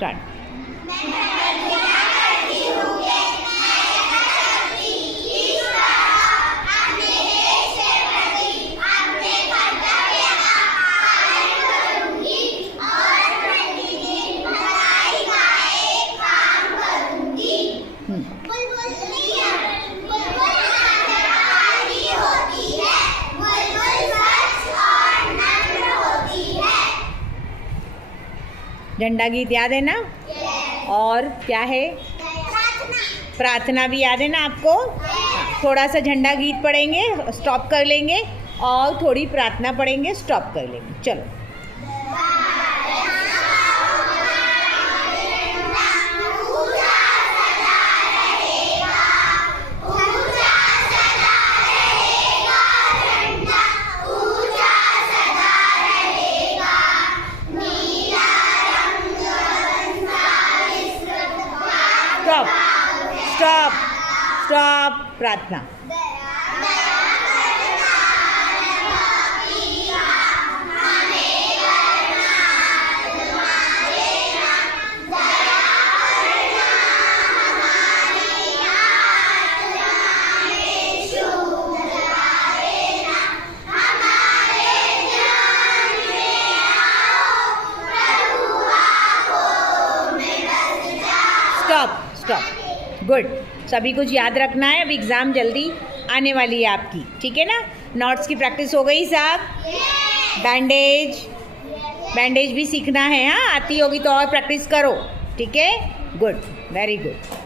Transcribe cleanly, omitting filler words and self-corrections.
Start. झंडा गीत याद है ना? और क्या है? प्रार्थना भी याद है ना आपको? थोड़ा सा झंडा गीत पढ़ेंगे, स्टॉप कर लेंगे, और थोड़ी प्रार्थना पढ़ेंगे, स्टॉप कर लेंगे। चलो। Stop stop stop. प्रार्थना। Stop stop. गुड। सभी कुछ याद रखना है, अब एग्ज़ाम जल्दी आने वाली है आपकी, ठीक है ना? नोट्स की प्रैक्टिस हो गई साहब? बैंडेज भी सीखना है। हाँ, आती होगी तो और प्रैक्टिस करो, ठीक है? Good, very good.